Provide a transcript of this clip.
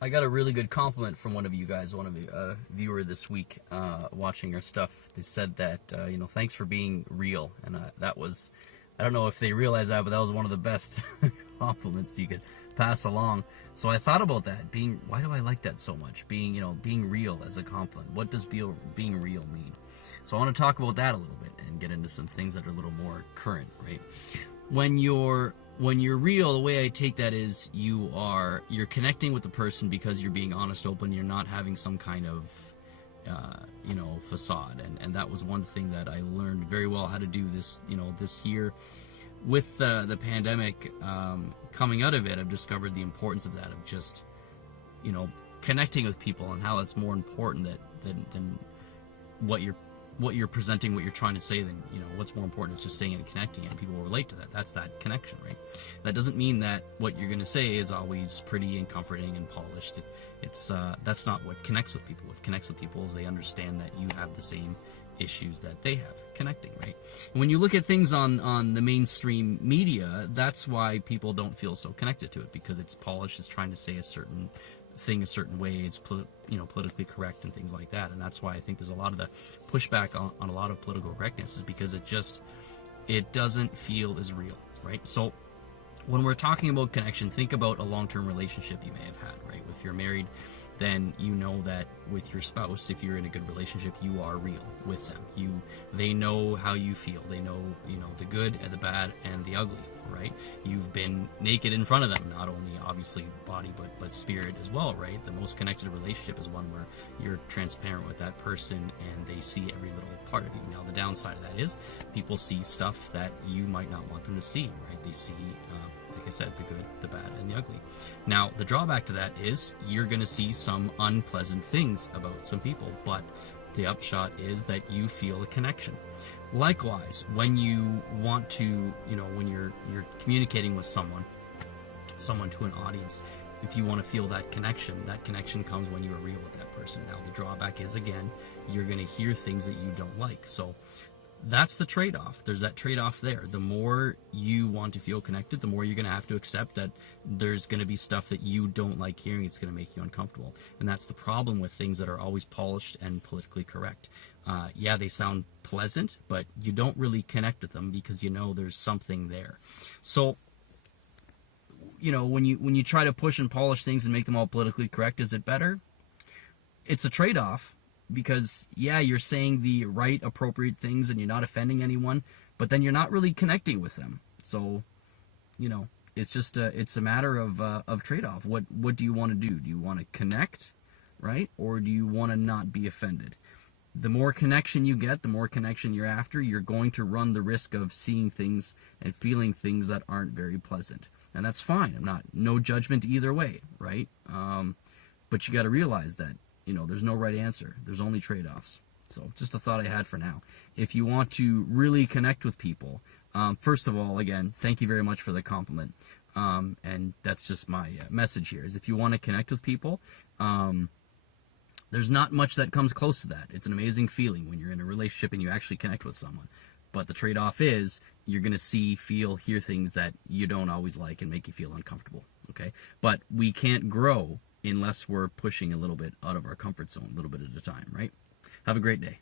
I got a really good compliment from one of you guys, one of you, viewer this week, watching your stuff. They said that, thanks for being real. And that was, I don't know if they realize that, but that was one of the best compliments you could pass along. So I thought about that, why do I like that so much? Being real as a compliment. What does being real mean? So I want to talk about that a little bit and get into some things that are a little more current, right? When you're real, the way I take that is you're connecting with the person because you're being honest, open. You're not having some kind of facade, and that was one thing that I learned very well how to do this year with the pandemic. Coming out of it, I've discovered the importance of that, of just connecting with people, and how it's more important than what you're presenting, what you're trying to say. Then what's more important is just saying it and connecting it, and people will relate to that. That's that connection, right? That doesn't mean that what you're going to say is always pretty and comforting and polished. That's not what connects with people. What connects with people is they understand that you have the same issues that they have, connecting, right? And when you look at things on the mainstream media, that's why people don't feel so connected to it, because it's polished. It's trying to say a certain thing a certain way. It's politically correct and things like that. And that's why I think there's a lot of the pushback on a lot of political correctness, is because it doesn't feel as real, right? So when we're talking about connection, think about a long-term relationship you may have had, right? If you're married, then you know that with your spouse, if you're in a good relationship, you are real with them. They know how you feel. They know, the good and the bad and the ugly, right? You've been naked in front of them, not only obviously body, but spirit as well, right? The most connected relationship is one where you're transparent with that person and they see every little part of you. Now, the downside of that is people see stuff that you might not want them to see, right? They see, like I said, the good, the bad, and the ugly. Now, the drawback to that is you're going to see some unpleasant things about some people, but the upshot is that you feel a connection. Likewise, when you want to, when you're communicating with someone to an audience, if you want to feel that connection comes when you are real with that person. Now, the drawback is, again, you're going to hear things that you don't like. So that's the trade-off. There's that trade-off there. The more you want to feel connected, the more you're going to have to accept that there's going to be stuff that you don't like hearing. It's going to make you uncomfortable. And that's the problem with things that are always polished and politically correct. Yeah, they sound pleasant, but you don't really connect with them because there's something there. So, when you try to push and polish things and make them all politically correct, is it better? It's a trade-off. Because, yeah, you're saying the right, appropriate things and you're not offending anyone, but then you're not really connecting with them. So, it's just it's a matter of trade-off. What do you want to do? Do you want to connect, right? Or do you want to not be offended? The more connection you get, the more connection you're after, you're going to run the risk of seeing things and feeling things that aren't very pleasant. And that's fine. No judgment either way, right? But you got to realize that there's no right answer. There's only trade-offs. So just a thought I had for now. If you want to really connect with people, first of all, again, thank you very much for the compliment. And that's just my message here, is if you want to connect with people, there's not much that comes close to that. It's an amazing feeling when you're in a relationship and you actually connect with someone. But the trade-off is you're going to see, feel, hear things that you don't always like and make you feel uncomfortable. Okay? But we can't grow unless we're pushing a little bit out of our comfort zone, a little bit at a time, right? Have a great day.